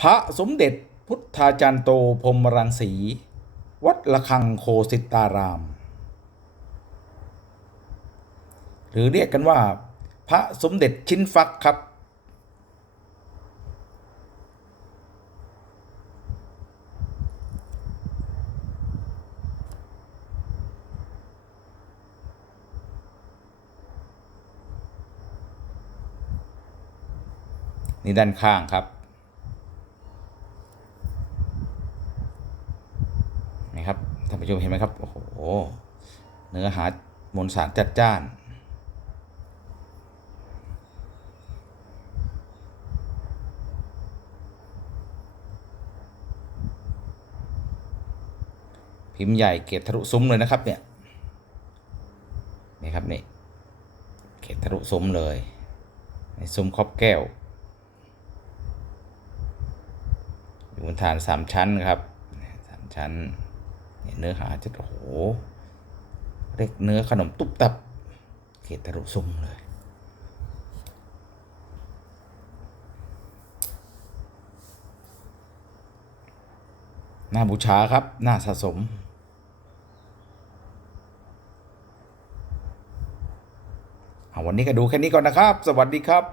พระสมเด็จพุทธาจารย์โตพรมรังสี วัดละคังโคสิตาราม หรือเรียกกันว่า พระสมเด็จชิ้นฟักครับ นี่ด้านข้างครับ นี่ครับท่านผู้ชมเห็นไหมครับโอ้โหเนื้อหามวลสารจัดจ้าน พิมพ์ใหญ่เกตทะลุซุ้มเลยนะครับเนี่ยนี่ครับนี่เกตทะลุซุ้มเลยในซุ้มครอบแก้วอยู่บนฐานสามชั้นครับสามชั้น เนื้อหาจะโอ้โหเรียกเนื้อขนมตุ๊บตับเกตทะลุซุ้มเลย หน้าบูชาครับ หน้าสะสมเอาวันนี้ก็ดูแค่นี้ก่อนนะครับ สวัสดีครับ